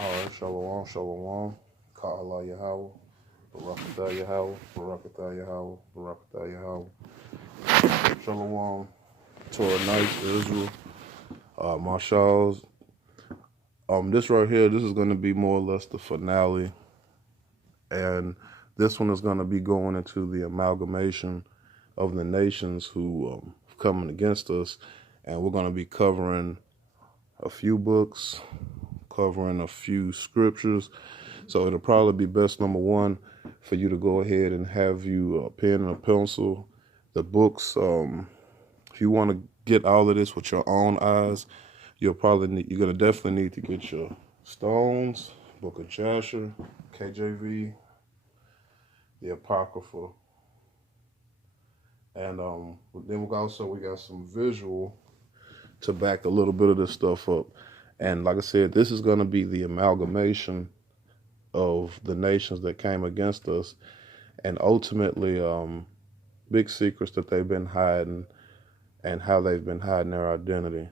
All right, Shalom, Shalom. Ka'ala Yahweh, Barakatah Yahweh, Barakatah Yahweh, Barakatah Yahweh. Shalom to our nights, Israel. Marshals. This right here, this is going to be more or less the finale. And this one is going to be going into the amalgamation of the nations who coming against us. And we're going to be covering a few books, covering a few scriptures. So it'll probably be best, number one, for you to go ahead and have you a pen and a pencil. The books, if you want to get all of this with your own eyes, you're going to definitely need to get your Stones, Book of Jasher, KJV, the Apocrypha, and then we got some visual to back a little bit of this stuff up. And like I said, this is going to be the amalgamation of the nations that came against us, and ultimately big secrets that they've been hiding and how they've been hiding their identity.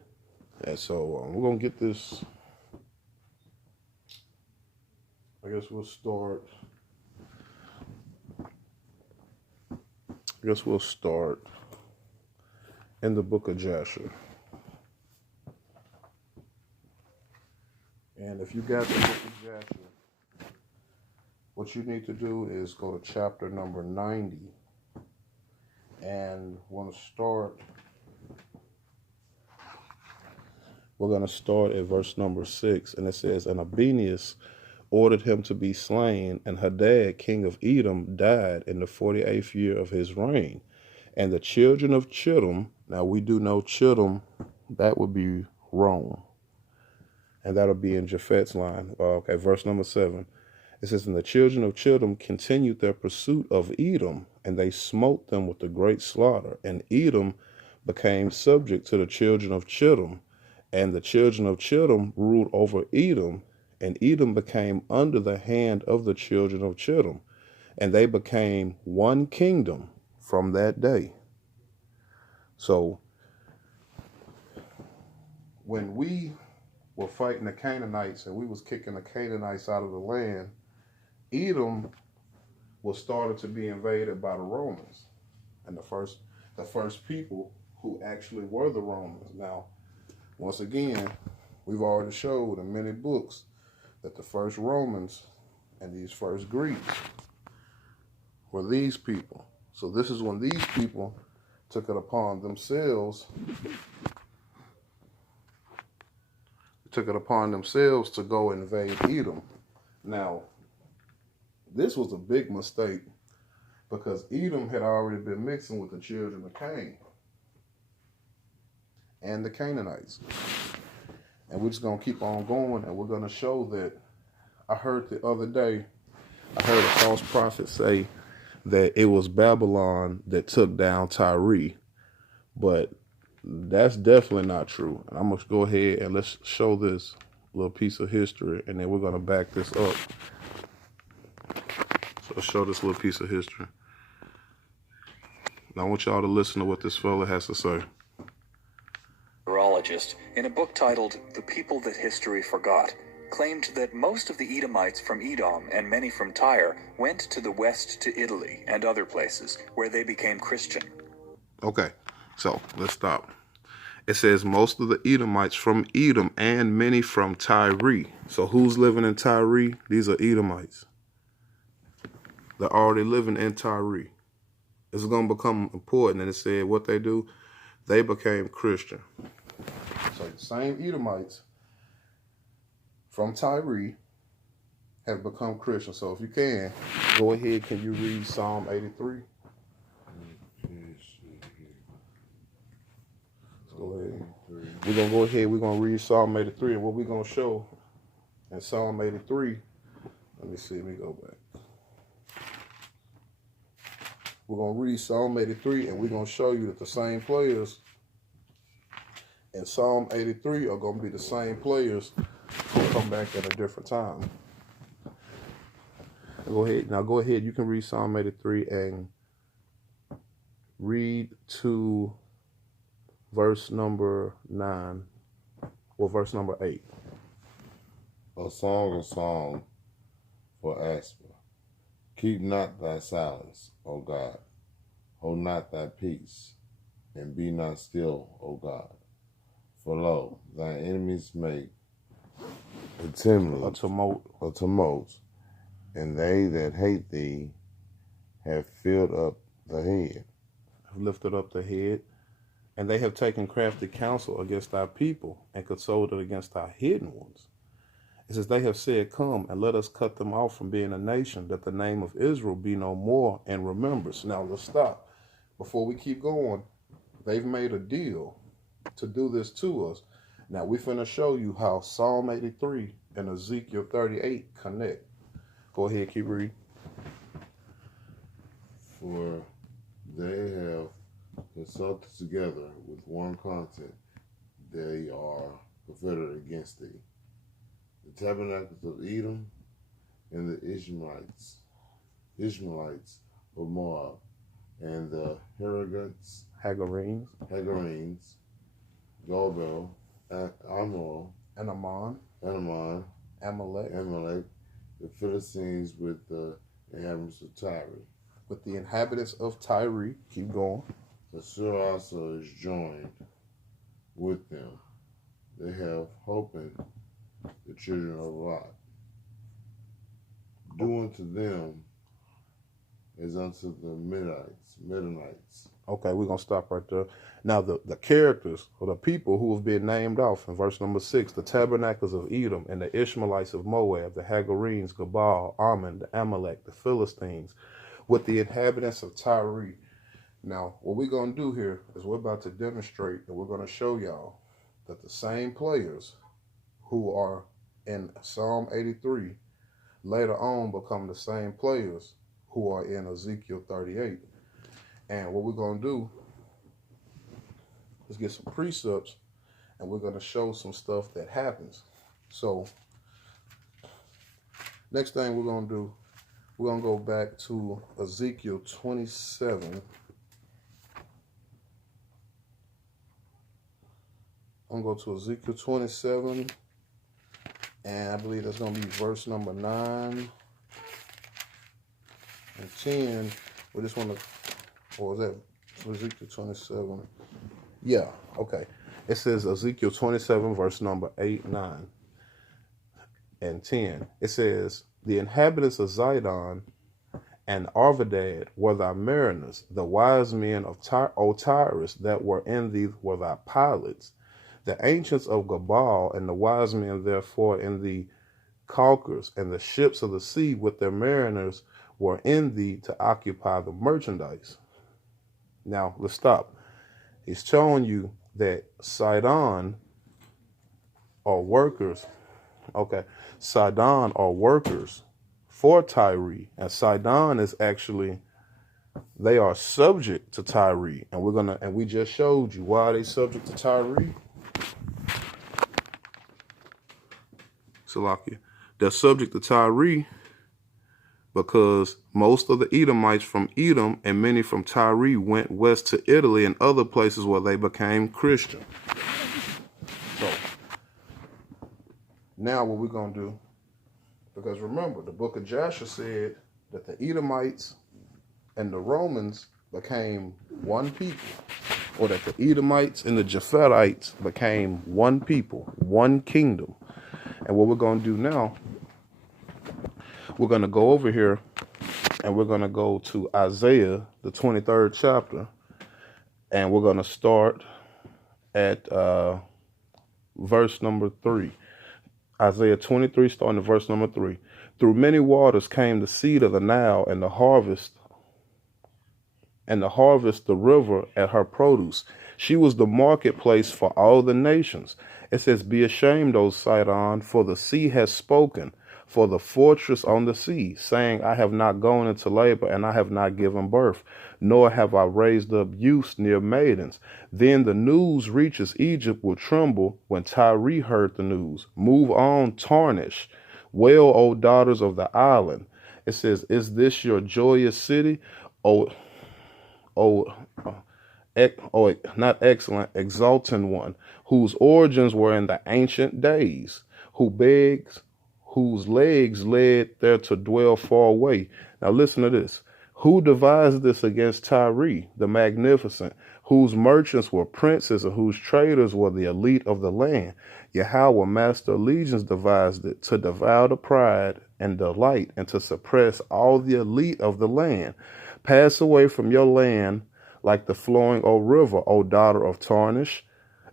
And so we're going to get this. I guess we'll start in the book of Jasher. And if you got the book of Jasher, what you need to do is go to chapter number 90. And we're going to start at verse number 6. And it says, "And Abenius ordered him to be slain, and Hadad, king of Edom, died in the 48th year of his reign. And the children of Chittim," now we do know Chittim, that would be Rome. And that'll be in Japhet's line. Okay, verse number 7. It says, "And the children of Chittim continued their pursuit of Edom, and they smote them with a great slaughter. And Edom became subject to the children of Chittim, and the children of Chittim ruled over Edom, and Edom became under the hand of the children of Chittim, and they became one kingdom from that day." So when we were fighting the Canaanites and we was kicking the Canaanites out of the land, Edom was started to be invaded by the Romans. And the first people who actually were the Romans. Now, once again, we've already showed in many books that the first Romans and these first Greeks were these people. So this is when these people took it upon themselves to go invade Edom. Now, this was a big mistake because Edom had already been mixing with the children of Cain and the Canaanites. And we're just going to keep on going, and we're going to show that. I heard the other day, a false prophet say that it was Babylon that took down Tyre, but that's definitely not true. And I'm going to go ahead and let's show this little piece of history, and then we're going to back this up. So let's show this little piece of history. Now I want y'all to listen to what this fella has to say. Neurologist, in a book titled "The People That History Forgot," claimed that most of the Edomites from Edom and many from Tyre went to the west to Italy and other places where they became Christian. Okay, so let's stop. It says most of the Edomites from Edom and many from Tyre. So who's living in Tyre? These are Edomites. They're already living in Tyre. It's going to become important. And it said what they do, they became Christian. So the same Edomites from Tyre have become Christian. So if you can, go ahead. Can you read Psalm 83? Go ahead. We're going to go ahead. We're going to read Psalm 83. And what we're going to show in Psalm 83, let me see. Let me go back. We're going to read Psalm 83, and we're going to show you that the same players in Psalm 83 are going to be the same players who come back at a different time. Go ahead. Now go ahead. You can read Psalm 83 and read to verse number 9 or verse number 8. A song of song for Asper. Keep not thy silence, O God. Hold not thy peace, and be not still, O God. For lo, thy enemies make A a tumult, and they that hate thee have filled up the head. Have lifted up the head, and they have taken crafty counsel against our people, and consulted against our hidden ones. It says, they have said, come, and let us cut them off from being a nation, that the name of Israel be no more in remembrance. Now, let's stop. Before we keep going, they've made a deal to do this to us. Now, we're finna show you how Psalm 83 and Ezekiel 38 connect. Go ahead, keep reading. For they have consulted together with one content. They are confederate against thee. The tabernacles of Edom and the Ishmaelites of Moab, and the Hagarenes, Gobel, Amor, and Ammon, Amalek, the Philistines with the inhabitants of Tyre. With the inhabitants of Tyre, keep going. Assur also is joined with them. They have holpen the children of Lot. Do unto them as unto the Midianites. Okay, we're going to stop right there. Now, the characters or the people who have been named off in verse number 6, the tabernacles of Edom and the Ishmaelites of Moab, the Hagarenes, Gabal, Ammon, the Amalek, the Philistines, with the inhabitants of Tyre. Now, what we're going to do here is we're about to demonstrate and we're going to show y'all that the same players who are in Psalm 83 later on become the same players who are in Ezekiel 38. And what we're going to do is get some precepts and we're going to show some stuff that happens. So, next thing we're going to do, we're going to go back to Ezekiel 27. I'm going to go to Ezekiel 27, and I believe that's going to be verse number 9 and 10. We just want to, or is that Ezekiel 27? Yeah, okay. It says Ezekiel 27, verse number 8, 9, and 10. It says, the inhabitants of Zidon and Arvadad were thy mariners, the wise men of Tyrus that were in thee were thy pilots. The ancients of Gabal and the wise men therefore in the caulkers, and the ships of the sea with their mariners were in thee to occupy the merchandise. Now, let's stop. He's showing you that Sidon are workers. Okay, Sidon are workers for Tyre, and Sidon is actually, they are subject to Tyre, and we just showed you why they subject to Tyre. Salakia. They're subject to Tyre because most of the Edomites from Edom and many from Tyre went west to Italy and other places where they became Christian. So, now what we're going to do, because remember, the book of Joshua said that the Edomites and the Romans became one people, or that the Edomites and the Japhetites became one people, one kingdom. And what we're going to do now, we're going to go over here and we're going to go to Isaiah, the 23rd chapter, and we're going to start at verse number 3. Isaiah 23, starting at verse number 3. Through many waters came the seed of the Nile, and the harvest the river at her produce. She was the marketplace for all the nations. It says, be ashamed, O Sidon, for the sea has spoken, for the fortress on the sea, saying, I have not gone into labor, and I have not given birth, nor have I raised up youths near maidens. Then the news reaches Egypt will tremble when Tyre heard the news. Move on, tarnish. Wail, O daughters of the island. It says, is this your joyous city? Not excellent, exultant one, whose origins were in the ancient days, who begs whose legs led there to dwell far away. Now listen to this. Who devised this against Tyre, the magnificent, whose merchants were princes and whose traders were the elite of the land? Yahweh, master of legions, devised it to devour the pride and delight and to suppress all the elite of the land. Pass away from your land like the flowing, O river, O daughter of Tarshish.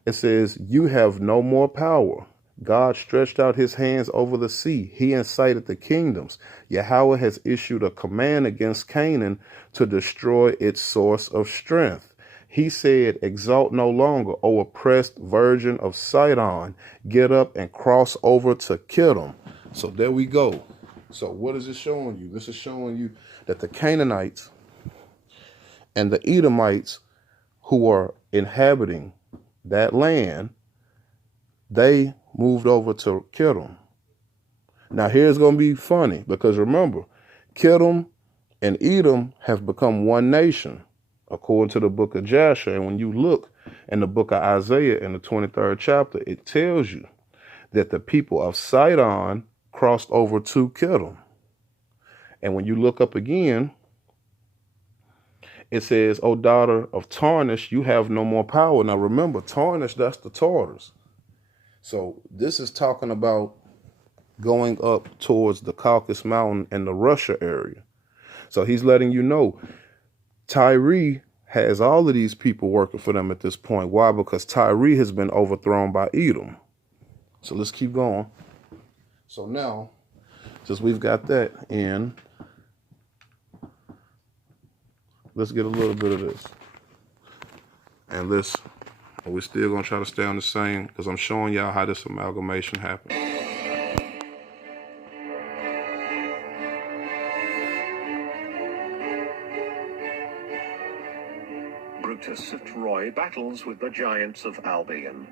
It says, you have no more power. God stretched out his hands over the sea. He incited the kingdoms. Yahweh has issued a command against Canaan to destroy its source of strength. He said, exalt no longer, O oppressed virgin of Sidon. Get up and cross over to Kittim. So there we go. So what is it showing you? This is showing you that the Canaanites and the Edomites who are inhabiting that land, they moved over to Kittim. Now here's going to be funny, because remember, Kittim and Edom have become one nation, according to the book of Jasher. And when you look in the book of Isaiah in the 23rd chapter, it tells you that the people of Sidon crossed over to Kittim. And when you look up again, it says, O daughter of Tarshish, you have no more power. Now remember, Tarshish, that's the Tartars. So this is talking about going up towards the Caucasus Mountain and the Russia area. So he's letting you know Tyre has all of these people working for them at this point. Why? Because Tyre has been overthrown by Edom. So let's keep going. So now, since we've got that in, let's get a little bit of this. And we're still going to try to stay on the same, because I'm showing y'all how this amalgamation happened. Brutus of Troy battles with the giants of Albion.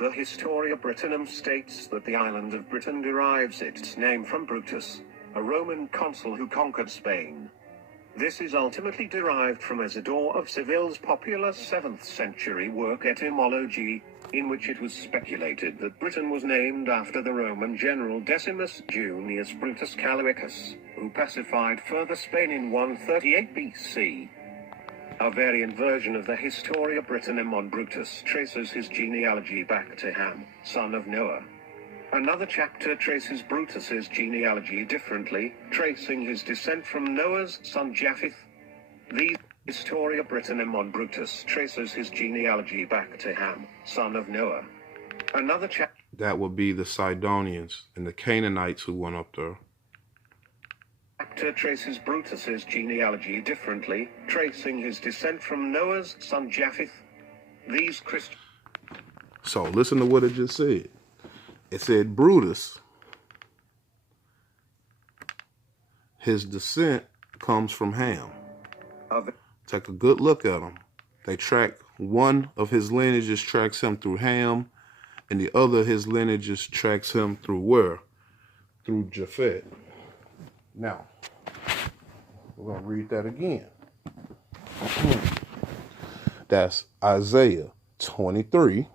The Historia Brittonum states that the island of Britain derives its name from Brutus, a Roman consul who conquered Spain. This is ultimately derived from Isidore of Seville's popular 7th century work Etymology, in which it was speculated that Britain was named after the Roman general Decimus Junius Brutus Caluicus, who pacified further Spain in 138 BC. A variant version of the Historia Brittonum on Brutus traces his genealogy back to Ham, son of Noah. Another chapter traces Brutus's genealogy differently, tracing his descent from Noah's son Japheth. The Historia Brittonum on Brutus traces his genealogy back to Ham, son of Noah. Another chapter... That would be the Sidonians and the Canaanites who went up there. Chapter traces Brutus's genealogy differently, tracing his descent from Noah's son Japheth. These Christians... So listen to what it just said. It said Brutus, his descent comes from Ham. Take a good look at him. They track, one of his lineages tracks him through Ham, and the other his lineages tracks him through where? Through Japheth. Now, we're going to read that again. That's Isaiah 23.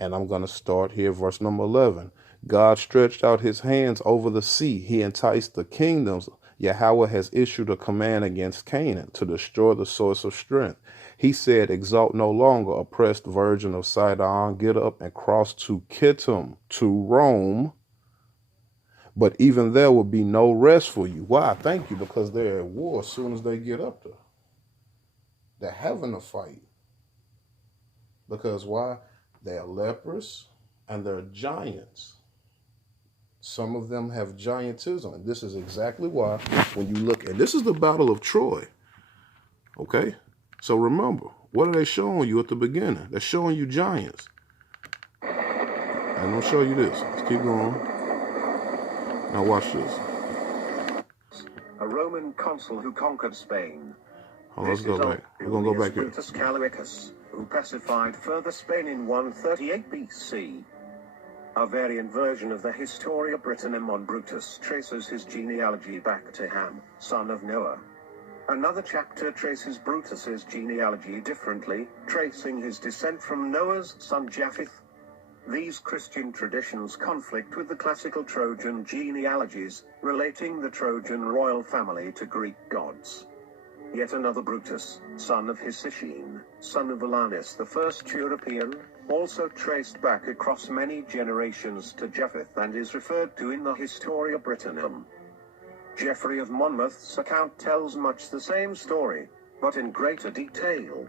And I'm going to start here, verse number 11. God stretched out his hands over the sea. He enticed the kingdoms. Yahweh has issued a command against Canaan to destroy the source of strength. He said, exalt no longer, oppressed virgin of Sidon. Get up and cross to Kittim, to Rome. But even there will be no rest for you. Why? Thank you, because they're at war as soon as they get up there. They're having a fight. Because why? They're leprous and they're giants. Some of them have giantism. And this is exactly why when you look, and this is the Battle of Troy. Okay? So remember, what are they showing you at the beginning? They're showing you giants. And I'm going to show you this. Let's keep going. Now watch this. A Roman consul who conquered Spain. Oh, let's go back. We're going to go back here. Brutus Caluicus, who pacified further Spain in 138 BC. A variant version of the Historia Brittonum on Brutus traces his genealogy back to Ham, son of Noah. Another chapter traces Brutus's genealogy differently, tracing his descent from Noah's son Japheth. These Christian traditions conflict with the classical Trojan genealogies, relating the Trojan royal family to Greek gods. Yet another Brutus, son of Hisician, son of Alanus, the first European, also traced back across many generations to Japheth and is referred to in the Historia Brittonum. Geoffrey of Monmouth's account tells much the same story, but in greater detail.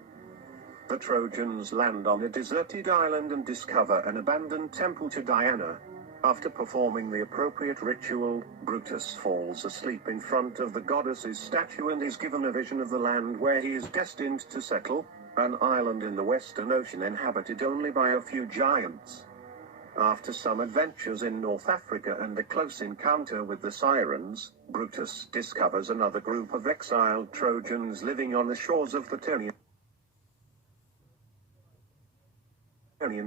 The Trojans land on a deserted island and discover an abandoned temple to Diana. After performing the appropriate ritual, Brutus falls asleep in front of the goddess's statue and is given a vision of the land where he is destined to settle, an island in the Western Ocean inhabited only by a few giants. After some adventures in North Africa and a close encounter with the Sirens, Brutus discovers another group of exiled Trojans living on the shores of the Tyrrhenian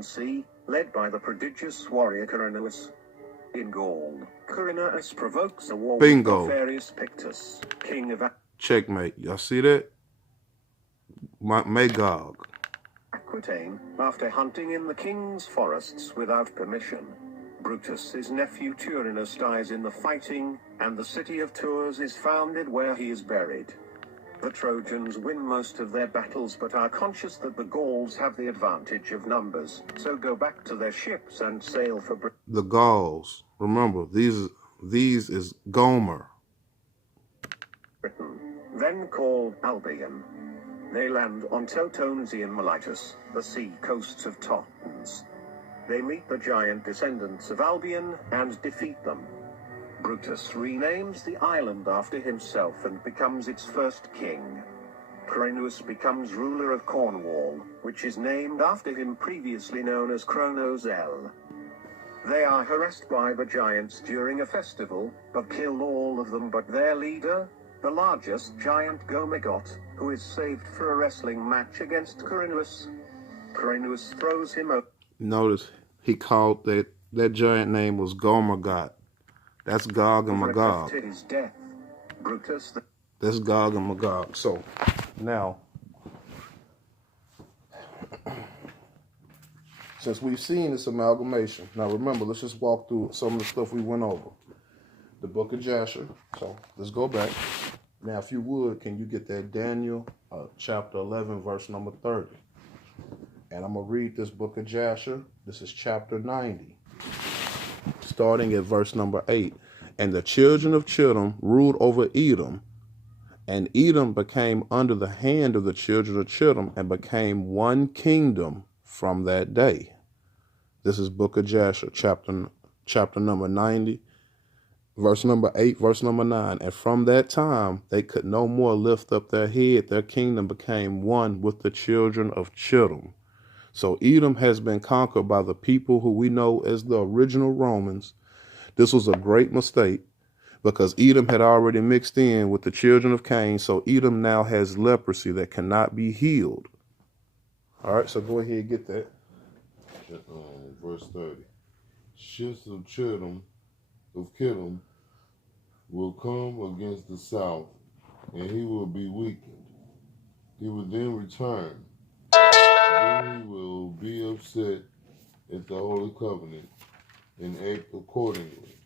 Sea, led by the prodigious warrior Corinus. In Gaul, Corinus provokes a war Bingo. with Nefarious Pictus, king of Checkmate. Y'all see that? Magog. Aquitaine, after hunting in the king's forests without permission. Brutus's nephew Turinus dies in the fighting, and the city of Tours is founded where he is buried. The Trojans win most of their battles but are conscious that the Gauls have the advantage of numbers, so go back to their ships and sail for Britain. The Gauls. Remember, these is Gomer. Then called Albion. They land on Teutonsian Miletus, the sea coasts of Totnes. They meet the giant descendants of Albion and defeat them. Brutus renames the island after himself and becomes its first king. Corinus becomes ruler of Cornwall, which is named after him, previously known as Cronos-El. They are harassed by the giants during a festival, but kill all of them but their leader, the largest giant Gomegot, who is saved for a wrestling match against Corinus. Corinus throws him over. Notice he called that giant name was Gomergot. That's Gog and Magog. To his death. Brutus That's Gog and Magog. So now, since we've seen this amalgamation, now remember, let's just walk through some of the stuff we went over. The book of Jasher. So let's go back. Now, if you would, can you get that Daniel chapter 11, verse number 30? And I'm going to read this book of Jasher. This is chapter 90. Starting at verse number 8. And the children of Chittim ruled over Edom, and Edom became under the hand of the children of Chittim, and became one kingdom from that day. This is book of Jasher, chapter number 90, verse number 8, verse number 9. And from that time they could no more lift up their head. Their kingdom became one with the children of Chittim. So Edom has been conquered by the people who we know as the original Romans. This was a great mistake because Edom had already mixed in with the children of Cain. So Edom now has leprosy that cannot be healed. All right, so go ahead and get that. Verse 30. Ships of Chittim, will come against the south, and he will be weakened. He will then return. Then he will be upset at the Holy Covenant and act accordingly.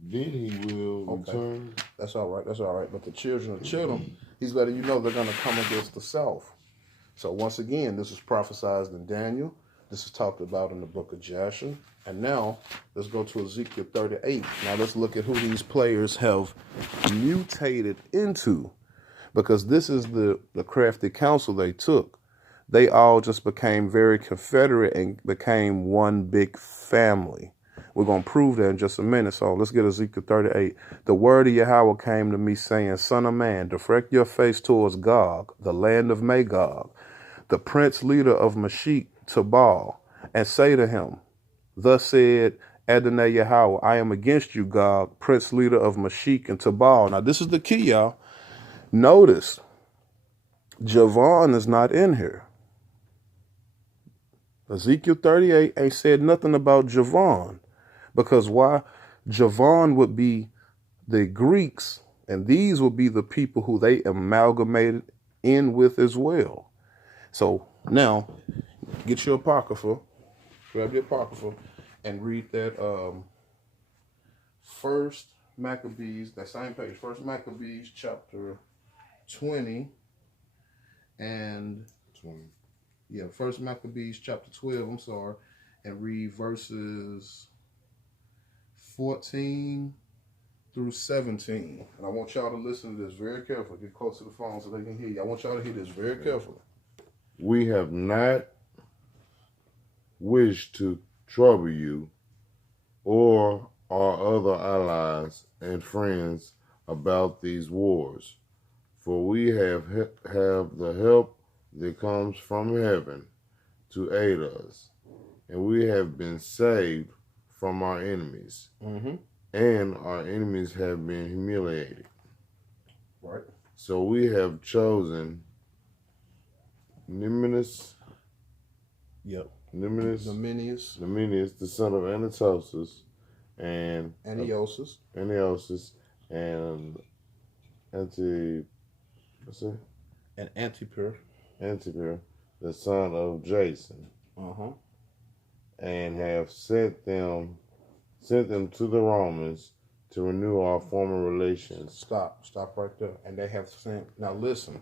Then he will return. That's all right. But the children of Chittim, he's letting you know they're going to come against the south. So once again, this is prophesied in Daniel. This is talked about in the book of Jasher. And now let's go to Ezekiel 38. Now let's look at who these players have mutated into, because this is the crafty counsel they took. They all just became very confederate and became one big family. We're going to prove that in just a minute. So let's get Ezekiel 38. The word of Yahweh came to me saying, Son of man, direct your face towards Gog, the land of Magog, the prince leader of Meshech Tubal, and say to him, Thus said Adonai Yahweh, I am against you, Gog, prince leader of Meshech and Tubal. Now this is the key, y'all. Notice, Javon is not in here. Ezekiel 38 ain't said nothing about Javon. Because why? Javon would be the Greeks, and these would be the people who they amalgamated in with as well. So now, get your Apocrypha. grab your Apocrypha, and read that First Maccabees, that same page, First Maccabees chapter 20, and 20. yeah, First Maccabees chapter 12, I'm sorry, and read verses 14 through 17. And I want y'all to listen to this very carefully. Get close to the phone so they can hear you. I want y'all to hear this very carefully. We have not wished to trouble you or our other allies and friends about these wars, for we have the help that comes from heaven to aid us, and we have been saved from our enemies, and our enemies have been humiliated. Right. So we have chosen Nemesis, Yep. Nemenius, the son of Anatosus, and Antiochus, and and Antipater, the son of Jason, and have sent them to the Romans to renew our former relations. Stop right there. And they have sent. Now listen,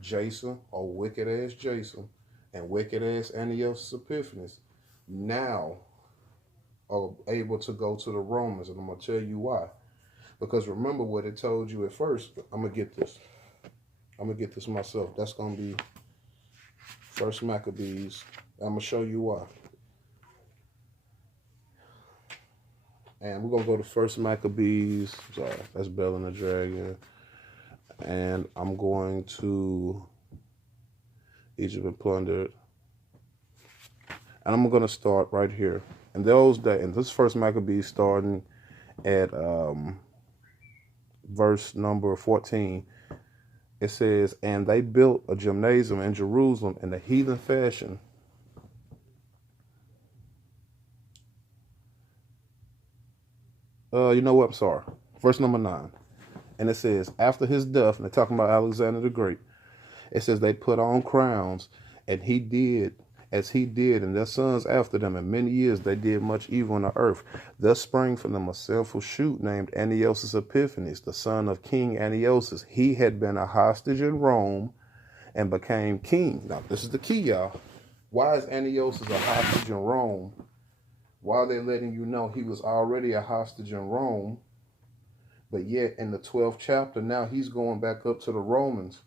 Jason, or wicked ass Jason, and wicked ass Antiochus Epiphanes, now are able to go to the Romans, and I'm gonna tell you why. Because remember what it told you at first. I'm gonna get this myself. That's gonna be First Maccabees. I'm gonna show you why. And we're gonna go to First Maccabees. Sorry, that's Bell and the Dragon. And I'm going to Egypt and Plundered. And I'm gonna start right here. And those days, and this First Maccabees starting at verse number 14. It says, and they built a gymnasium in Jerusalem in the heathen fashion. You know what? I'm sorry. Verse number 9. And it says, after his death, and they're talking about Alexander the Great, it says they put on crowns, and he did as he did, and their sons after them. In many years they did much evil on the earth. Thus sprang from them a skillful shoot named Antiochus Epiphanes, the son of King Antiochus. He had been a hostage in Rome and became king. Now, this is the key, y'all. Why is Antiochus a hostage in Rome? Why are they letting you know he was already a hostage in Rome, but yet in the 12th chapter, now he's going back up to the Romans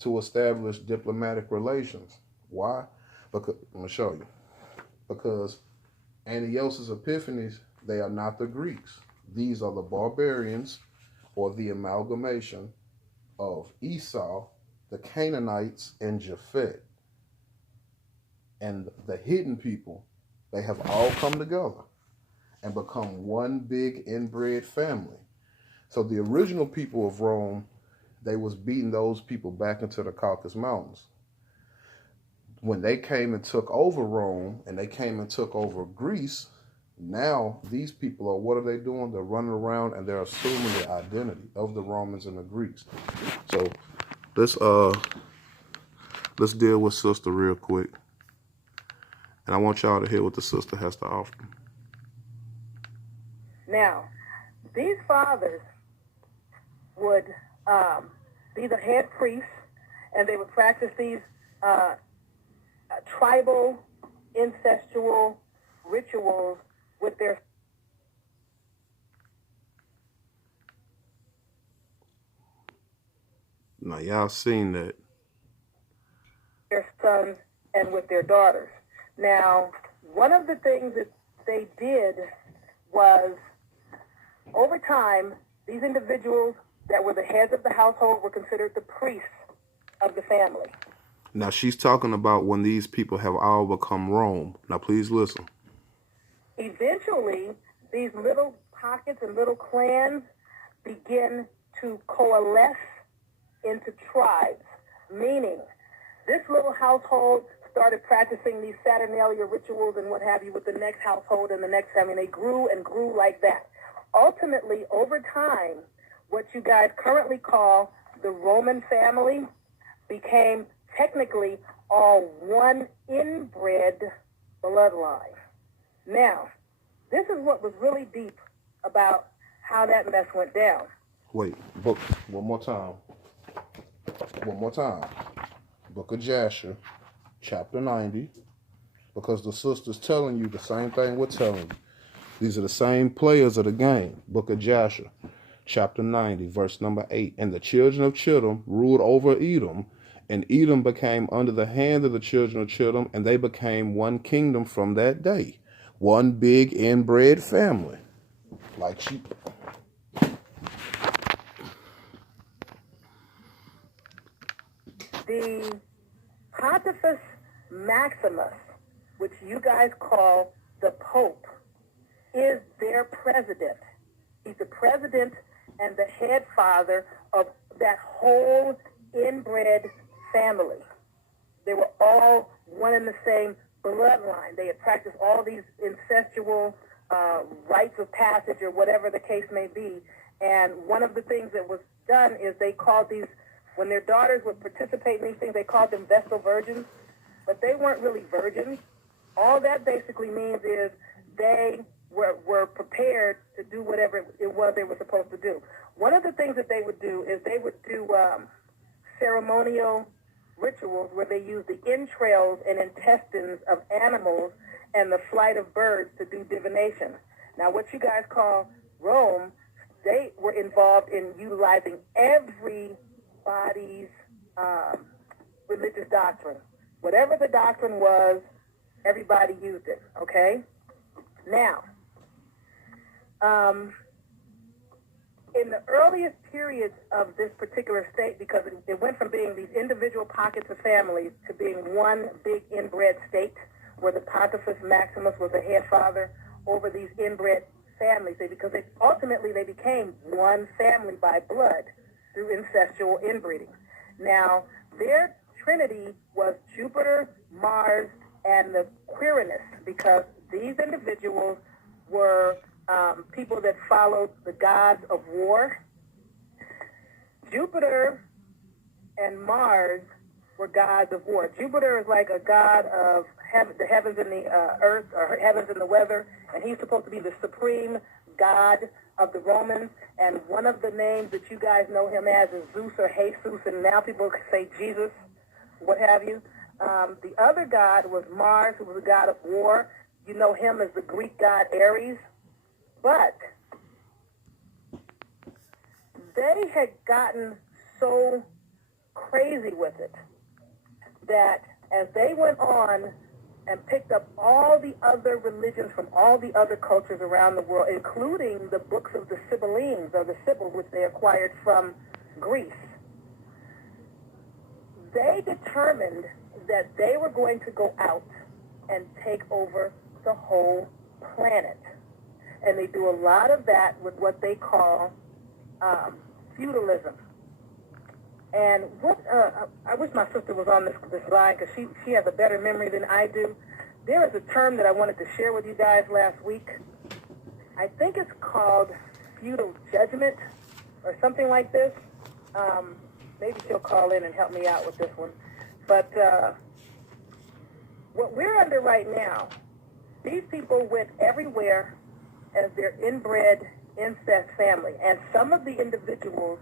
to establish diplomatic relations? Why? Because I'm going to show you. Because Antiochus Epiphanes, they are not the Greeks. These are the barbarians, or the amalgamation of Esau, the Canaanites, and Japhet. And the hidden people, they have all come together and become one big inbred family. So the original people of Rome, they was beating those people back into the Caucasus Mountains. When they came and took over Rome, and they came and took over Greece, now these people are, what are they doing? They're running around and they're assuming the identity of the Romans and the Greeks. So let's deal with sister real quick. And I want y'all to hear what the sister has to offer. Now, these fathers would be the head priests, and they would practice these tribal, incestual rituals with their Now, y'all seen that. sons and with their daughters. Now, one of the things that they did was, over time, these individuals that were the heads of the household were considered the priests of the family. Now, she's talking about when these people have all become Rome. Now, please listen. Eventually, these little pockets and little clans begin to coalesce into tribes, meaning this little household started practicing these Saturnalia rituals and what have you with the next household and the next family. And they grew and grew like that. Ultimately, over time, what you guys currently call the Roman family became technically all one inbred bloodline. Now, this is what was really deep about how that mess went down. Wait, book one more time. One more time. Book of Jasher, chapter 90. Because the sister's telling you the same thing we're telling you. These are the same players of the game. Book of Jasher, chapter 90, verse number 8. And the children of Chittim ruled over Edom, and Edom became under the hand of the children of Chittim, and they became one kingdom from that day. One big inbred family. Like sheep. The Pontifex Maximus, which you guys call the Pope, is their president. He's the president and the head father of that whole inbred family. They were all one and the same bloodline. They had practiced all these incestual rites of passage or whatever the case may be. And one of the things that was done is they called these, when their daughters would participate in these things, they called them Vestal virgins, but they weren't really virgins. All that basically means is they were prepared to do whatever it was they were supposed to do. One of the things that they would do is they would do ceremonial rituals where they used the entrails and intestines of animals and the flight of birds to do divination. Now, what you guys call Rome, they were involved in utilizing everybody's religious doctrine. Whatever the doctrine was, everybody used it, okay? Now, in the earliest periods of this particular state, because it went from being these individual pockets of families to being one big inbred state, where the Pontifex Maximus was the head father over these inbred families, because ultimately they became one family by blood through incestual inbreeding. Now, their trinity was Jupiter, Mars, and the Quirinus, because these individuals were people that followed the gods of war. Jupiter and Mars were gods of war. Jupiter is like a god of the heavens and the earth, or heavens and the weather, and he's supposed to be the supreme god of the Romans. And one of the names that you guys know him as is Zeus or Jesus, and now people say Jesus, what have you. The other god was Mars, who was a god of war. You know him as the Greek god Ares. But they had gotten so crazy with it that as they went on and picked up all the other religions from all the other cultures around the world, including the books of the Sibyllines, or the Sibyl, which they acquired from Greece, they determined that they were going to go out and take over the whole planet. And they do a lot of that with what they call feudalism. And what I wish my sister was on this line, because she has a better memory than I do. There is a term that I wanted to share with you guys last week. I think it's called feudal judgment or something like this. Maybe she'll call in and help me out with this one. But what we're under right now, these people went everywhere as their inbred incest family. And some of the individuals,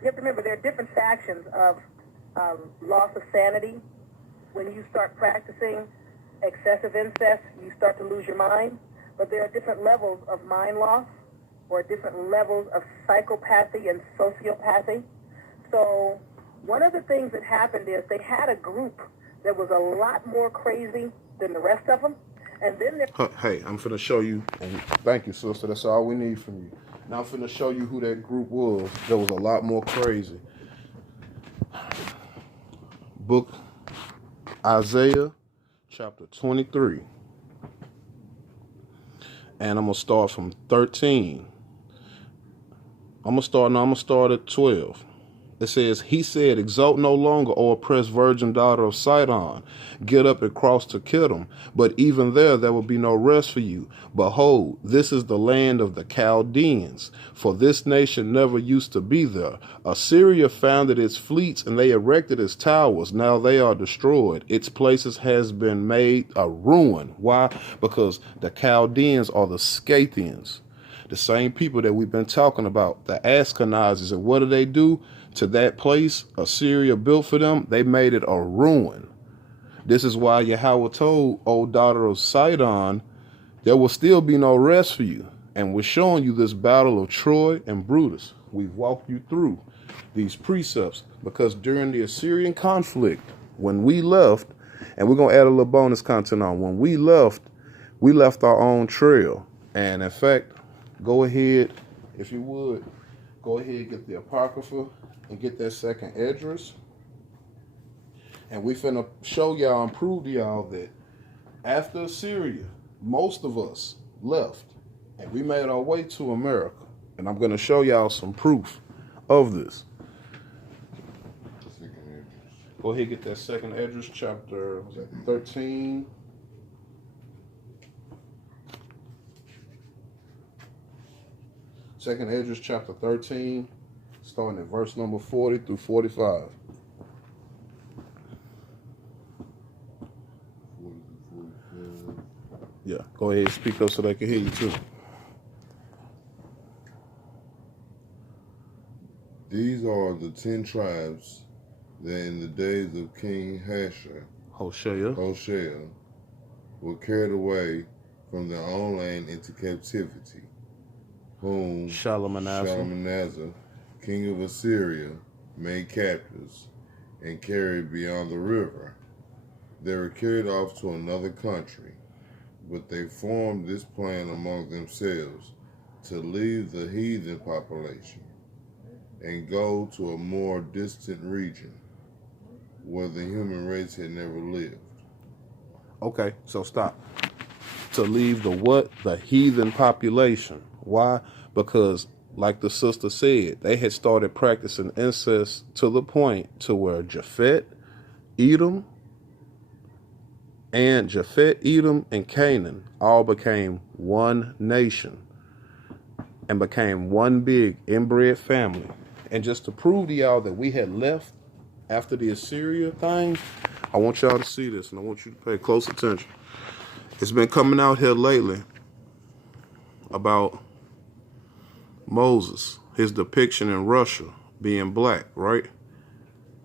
you have to remember, there are different factions of loss of sanity. When you start practicing excessive incest, you start to lose your mind. But there are different levels of mind loss, or different levels of psychopathy and sociopathy. So one of the things that happened is they had a group that was a lot more crazy than the rest of them. And then hey, I'm finna show you, and thank you, sister. That's all we need from you. Now I'm finna show you who that group was that was a lot more crazy. Book Isaiah, chapter 23. And I'm gonna start from 13. I'm gonna start at 12. It says, he said, exult no longer, O oppressed virgin daughter of Sidon. Get up and cross to Kittim. But even there will be no rest for you. Behold, this is the land of the Chaldeans. For this nation never used to be there. Assyria founded its fleets and they erected its towers. Now they are destroyed. Its places has been made a ruin. Why? Because the Chaldeans are the Scythians. The same people that we've been talking about, the Ashkenazis. And what do? To that place Assyria built for them, they made it a ruin. This is why Yahweh told, O daughter of Sidon, there will still be no rest for you. And we're showing you this battle of Troy and Brutus. We've walked you through these precepts because during the Assyrian conflict, when we left, and we're going to add a little bonus content on, when we left our own trail. And in fact, go ahead, if you would, go ahead, get the Apocrypha and get that second address. And we finna show y'all and prove to y'all that after Assyria, most of us left and we made our way to America. And I'm gonna show y'all some proof of this. Go ahead, get that second address, chapter 13. Second address, chapter 13, starting at verse number 40 through 45. Yeah, go ahead, speak up so they can hear you too. These are the 10 tribes that in the days of King Hoshea were carried away from their own land into captivity, whom Shalmaneser, king of Assyria, made captives and carried beyond the river. They were carried off to another country, but they formed this plan among themselves to leave the heathen population and go to a more distant region where the human race had never lived. Okay, so stop. To leave the what? The heathen population. Why? Because, like the sister said, they had started practicing incest to the point to where Japhet, Edom, and Canaan all became one nation and became one big inbred family. And just to prove to y'all that we had left after the Assyria thing, I want y'all to see this and I want you to pay close attention. It's been coming out here lately about Moses, his depiction in Russia being black, right?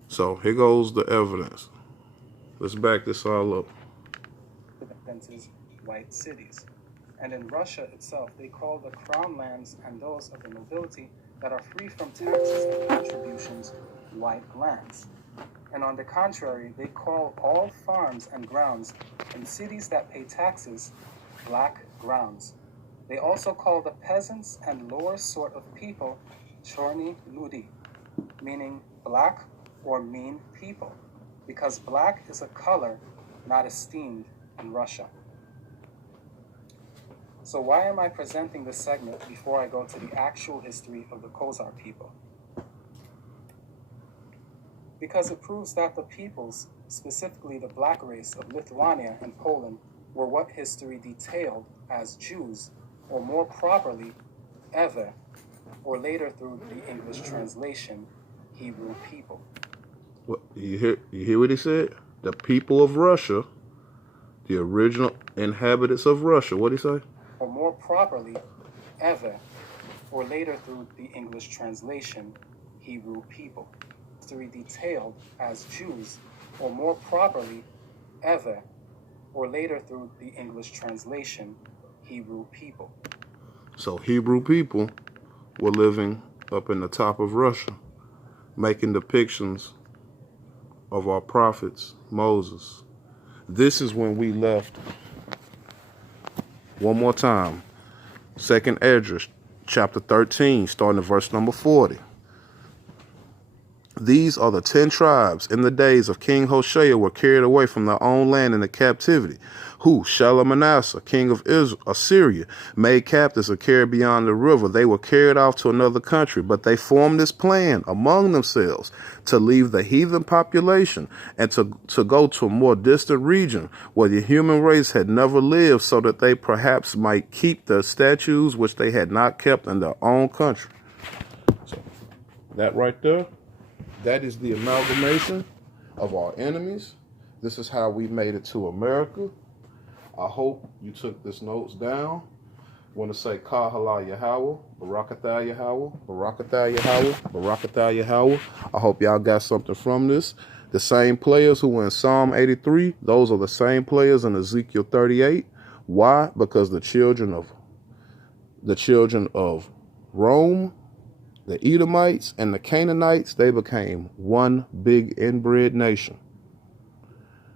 So here goes the evidence. Let's back this all up. Defenses white cities. And in Russia itself, they call the crown lands and those of the nobility that are free from taxes and contributions white lands. And on the contrary, they call all farms and grounds in cities that pay taxes black grounds. They also call the peasants and lower sort of people chorny ludi, meaning black or mean people, because black is a color not esteemed in Russia. So why am I presenting this segment before I go to the actual history of the Khazar people? Because it proves that the peoples, specifically the black race of Lithuania and Poland, were what history detailed as Jews, or more properly, Ever, or later through the English translation, Hebrew people. What, you hear what he said? The people of Russia, the original inhabitants of Russia. What did he say? Or more properly, Ever, or later through the English translation, Hebrew people. History detailed as Jews, or more properly, Ever, or later through the English translation, Hebrew people. So Hebrew people were living up in the top of Russia, making depictions of our prophets, Moses. This is when we left. One more time. Second Esdras, chapter 13, starting at verse number 40. These are the 10 tribes in the days of King Hoshea were carried away from their own land into captivity, who Shalmaneser, king of Assyria, made captives and carried beyond the river. They were carried off to another country, but they formed this plan among themselves to leave the heathen population and to go to a more distant region where the human race had never lived, so that they perhaps might keep the statues which they had not kept in their own country. So that right there, that is the amalgamation of our enemies. This is how we made it to America. I hope you took this notes down. I want to say Kahala Yahweh, Barakatah Yahweh, Barakatah Yahweh, Barakatah Yahweh. I hope y'all got something from this. The same players who were in Psalm 83, those are the same players in Ezekiel 38. Why? Because the children of Rome, the Edomites, and the Canaanites, they became one big inbred nation.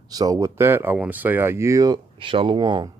So with that, I want to say I yield. Shalom.